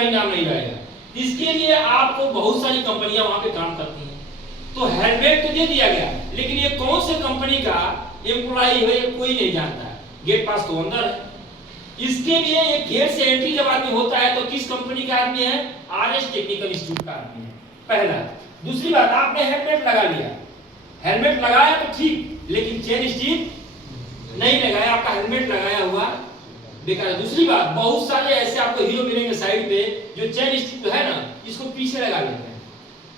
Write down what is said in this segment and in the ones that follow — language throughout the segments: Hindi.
कहीं नाम नहीं रहेगा। इसके लिए आपको बहुत सारी कंपनियां वहां पे काम करती हैं, तो हेलमेट तो दे दिया गया, लेकिन ये कौन से कंपनी का एम्प्लॉई है ये कोई नहीं जानता है। गेट पास तो अंदर है, इसके लिए ये गेट से एंट्री जब आदमी होता है तो किस कंपनी का आदमी है? आरएस टेक्निकल इंस्टीट्यूट का आदमी है, पहला। दूसरी बात, आपने हेलमेट लगा लिया, हेलमेट लगाया तो ठीक, लेकिन चेन स्ट्रिप नहीं लगाया, आपका हेलमेट लगाया हुआ बेकार है। दूसरी बात, बहुत सारे ऐसे आपको हीरो मिलेंगे साइड पे जो चेन स्ट्रिप है ना, इसको पीछे लगा लेते हैं।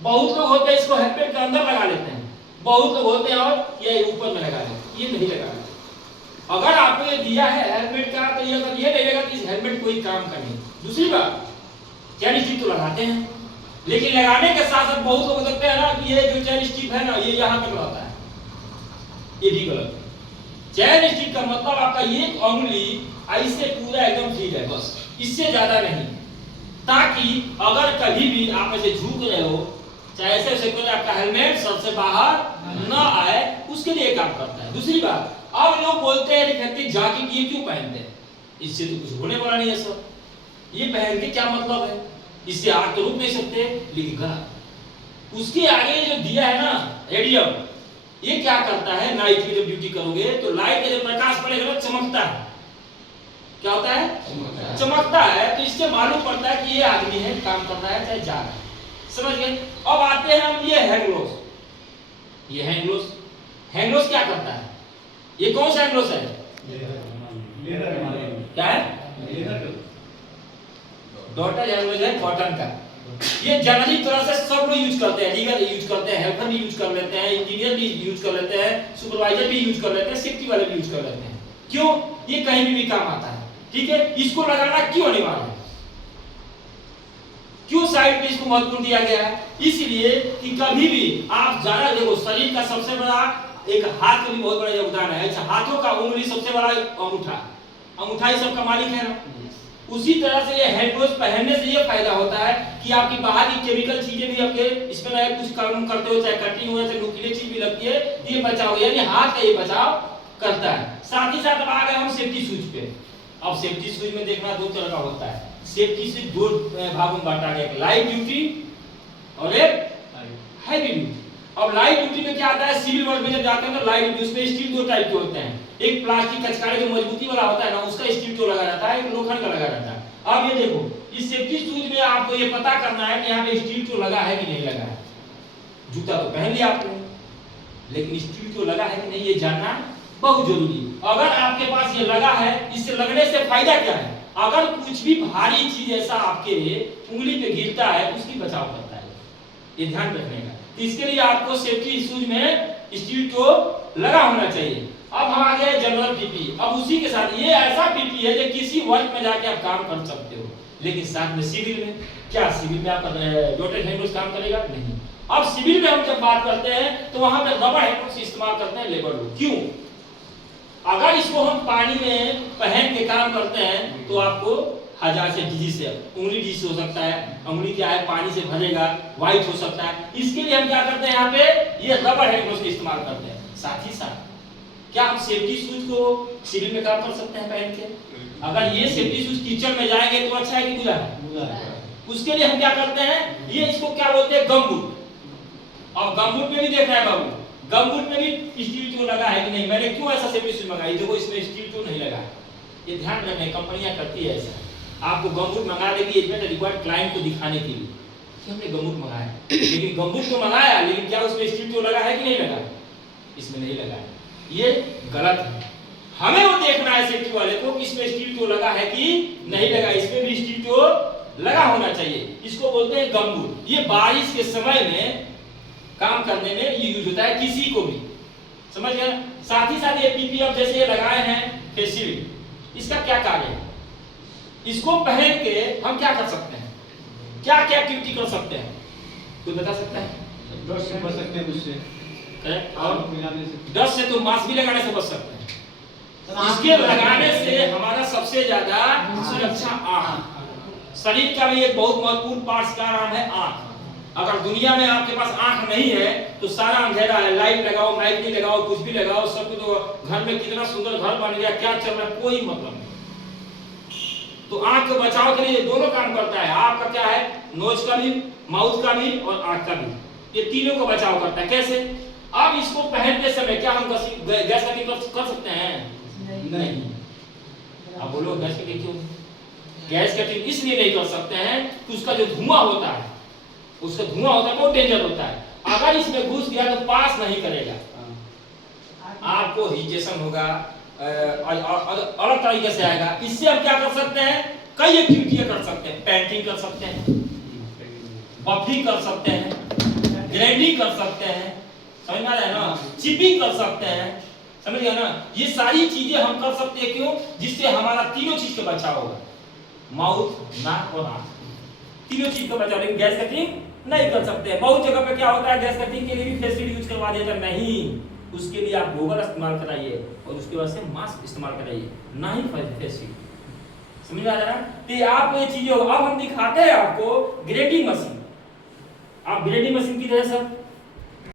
बहुत लोग होते हैं इसको हेलमेट के अंदर लगा लेते हैं, बहुत लोग होते हैं और ये ऊपर में लगा लेते हैं, ये नहीं लगा। अगर आपको ये दिया है हेलमेट का तो ये नहीं लगेगा कि इस हेलमेट कोई काम का नहीं। दूसरी बात, चेन स्ट्रिप तो लगाते हैं, लेकिन लगाने के साथ साथ बहुत लोग देखते हैं ना कि ये जो चेन स्ट्रिप है ना ये यहाँ तक रहता है, ये भी गलत है। चेन स्ट्रिप का मतलब आपका ये अंगुली ऐसे पूरा एकदम ठीक है, बस इससे ज्यादा नहीं, ताकि अगर कभी भी आप ऐसे झुक रहे हो, चाहे ऐसे ऐसे करें, आपका हेलमेट सबसे बाहर न आए, उसके लिए काम करता है। दूसरी बात, अब लोग बोलते हैं रिफ्लेक्टिव जैकेट ये क्यों पहनते हैं? इससे तो कुछ होने वाला नहीं है सर, ये पहन के क्या मतलब है? इससे आग तो रुक नहीं सकते, लेकिन गलत। उसके आगे जो दिया है ना रेडियम, ये क्या करता है? नाइट में जब ड्यूटी करोगे तो लाइट का जब प्रकाश पड़ेगा चमकता है, क्या होता है? चमकता है, तो इससे मालूम पड़ता है कि ये आदमी है, काम कर रहा है चाहे जा रहा है। समझ गए? अब आते हैं हम ये हैंड ग्लोव्स। ये हैंड ग्लोव्स, हैंड ग्लोव्स क्या करता है? ये कौन सा हैंड ग्लोव्स है? क्या है? डॉटर हैंड ग्लोव्स है कॉटन का। ये जनरली तरह से सब लोग यूज करते हैं, लीगल यूज करते हैं, हेल्पर भी यूज कर लेते हैं, इंजीनियर भी यूज कर लेते हैं, सुपरवाइजर भी यूज कर लेते हैं, सेफ्टी वाले भी यूज कर लेते हैं। क्यों? ये कहीं भी काम आता है, ठीक है। इसको लगाना क्यों अनिवार्य है? क्यों साइड पे इसको महत्वपूर्ण दिया गया है? इसलिए कि कभी भी आप ज्यादा देखो, शरीर का सबसे बड़ा एक हाथ का भी बहुत बड़ा योगदान है। अच्छा, हाथों का उंगली सबसे बड़ा अंगूठा, अंगूठा ही सबका मालिक है ना। उसी तरह से ये हैंड ग्लोव्स पहनने से ये फायदा होता है कि आपकी बाहर की केमिकल चीजें भी आपके इसमें ना कुछ काम करते हो, चाहे कटिंग हो चाहे नुकीली चीज भी लगती है, ये बचाव, यानी हाथ का ये बचाव करता है। साथ ही साथ अब आ गए हम सेफ्टी शूज पे। अब सेफ्टी शूज में देखना दो तरह का होता है। सेफ्टी शूज दो भागों में बांटा गया, एक लाइट ड्यूटी और एक हैवी ड्यूटी। अब लाइट ड्यूटी में क्या आता है? सिविल वर्क में जब जाते हैं तो लाइट ड्यूटी उसमें स्टील दो टाइप के होते हैं, एक प्लास्टिक कचकारे जो मजबूती वाला होता है ना, उसका स्टील तो लगा रहता है, एक लोखंड का लगा रहता है। अब ये देखो, इस सेफ्टी शूज में आपको ये पता करना है कि यहाँ पे स्टील तो लगा है कि नहीं लगा है। जूता तो पहन लिया आपने, लेकिन स्टील तो लगा है कि नहीं ये जानना बहुत जरूरी है। अगर आपके पास ये लगा है, इससे लगने से फायदा क्या है? अगर कुछ भी भारी चीज ऐसा आपके उंगली पे गिरता है, उसकी बचाव करता है, ये ध्यान रखने का। तो इसके लिए आपको सेफ्टी शूज में स्टील तो लगा होना चाहिए। अब हम आ गए जनरल पीपी। अब उसी के साथ ये ऐसा पीपी है जो किसी वर्क में जाके आप काम कर सकते हो, लेकिन साथ में सिविल में क्या? सिविल में आपका डॉटेड हैंड ग्लोव्स काम करेगा नहीं। अब सिविल में हम जब बात करते हैं तो वहां पे रबर हैंड ग्लोव्स इस्तेमाल करते हैं लेबर लोग। क्यों? अगर इसको हम पानी में पहन के काम करते हैं तो आपको हजार से डिजीज से, उंगली डिजीज हो सकता है, उंगली क्या है पानी से भरेगा, व्हाइट हो सकता है। इसके लिए हम क्या करते हैं? यहाँ पे ये रबर हैंड ग्लोव्स का इस्तेमाल करते हैं। साथ ही साथ क्या हम सेफ्टी शूज को सिविल में काम कर सकते हैं पहन के? अगर ये सेफ्टी शूज किचन में जाएंगे तो अच्छा है कि बुरा है? उसके लिए हम क्या करते हैं? ये इसको क्या बोलते हैं? गमबूट। अब गमबूट में भी देखना है बाबू, गमबूट में भी स्टील तो लगा है कि नहीं। मैंने क्यों ऐसा सेफ्टी शूज मंगाई? देखो इसमें स्टील तो नहीं लगा है, ये ध्यान रखना। कंपनियां करती है ऐसा, आपको गमबूट मंगा देगी एजमेंट रिक्वायर्ड क्लाइंट को दिखाने के लिए कि हमने गमबूट मंगाया, लेकिन गमबूट तो मंगाया, लेकिन क्या उसमें स्टील तो लगा है कि नहीं लगा? इसमें नहीं लगा है, ये गलत है। हमें वो देखना है सेफ्टी वाले को कि इसमें स्टील तो लगा है कि नहीं लगा, इसमें भी स्टील तो लगा होना चाहिए। इसको बोलते हैं गमबूट। ये बारिश के समय में काम करने में ये यूज होता है किसी को भी, समझ गए? साथ ही साथ ये पीपी अब जैसे ये लगाए हैं फेसिल, इसका क्या कार्य है? इसको पहन के हम क्या कर सकते हैं? क्या क्या एक्टिविटी कर सकते हैं? कोई बता सकता है? डस्ट से बच सकते हैं, उससे डस्ट से तो मास्क भी लगाने से बच सकते हैं। इसके लगाने से हमारा सबसे ज्यादा सुरक्षा आंख, शरीर का भी एक बहुत महत्वपूर्ण पार्ट का नाम है आंख। अगर दुनिया में आपके पास आंख नहीं है तो सारा अंधेरा है। लाइट लगाओ, माइक भी लगाओ, कुछ भी लगाओ, सब तो घर में कितना सुंदर घर बन गया, क्या चल रहा है, कोई मतलब नहीं। तो आंख के बचाव के लिए ये दोनों काम करता है। आपका क्या है, नोज का भी, माउथ का भी और आंख का भी, ये तीनों को बचाव करता है। कैसे? अब इसको पहनते समय क्या हम गैस कटिंग कर सकते हैं? नहीं। अब बोलो गैस कटिंग क्यों? गैस कटिंग इसलिए नहीं कर सकते हैं कि उसका जो धुआं होता है, उसका धुआं होता है बहुत डेंजर होता है। अगर इसमें घुस गया तो पास नहीं करेगा, आपको हिटेशन होगा, अलग तरीके से आएगा। इससे हम क्या कर सकते हैं, कई एक्टिविटियां कर सकते हैं। पेंटिंग कर सकते हैं, बफिंग कर सकते हैं, ग्राइंडिंग कर सकते हैं, समझ में आ रहा है ना, चिपिंग कर सकते हैं, समझ गया ना। ये सारी चीजें हम कर सकते हैं। क्यों? जिससे हमारा तीनों चीज का बचाव होगा, माउथ, नाक और आंख, तीनों चीज का बचाव। लेकिन गैस कटिंग नहीं कर सकते। बहुत जगह पे क्या होता है, गैस कटिंग के लिए भी फेस शील्ड यूज करवा देता नहीं, उसके लिए आप गोगल इस्तेमाल कराइए और उसके बाद से मास्क इस्तेमाल कराइए, ना ही फेस शील्ड। समझ आ रहा है? तो आपको ये चीजें, अब हम दिखाते हैं आपको ग्रेडिंग मशीन। आप ग्रेडिंग मशीन की तरह सब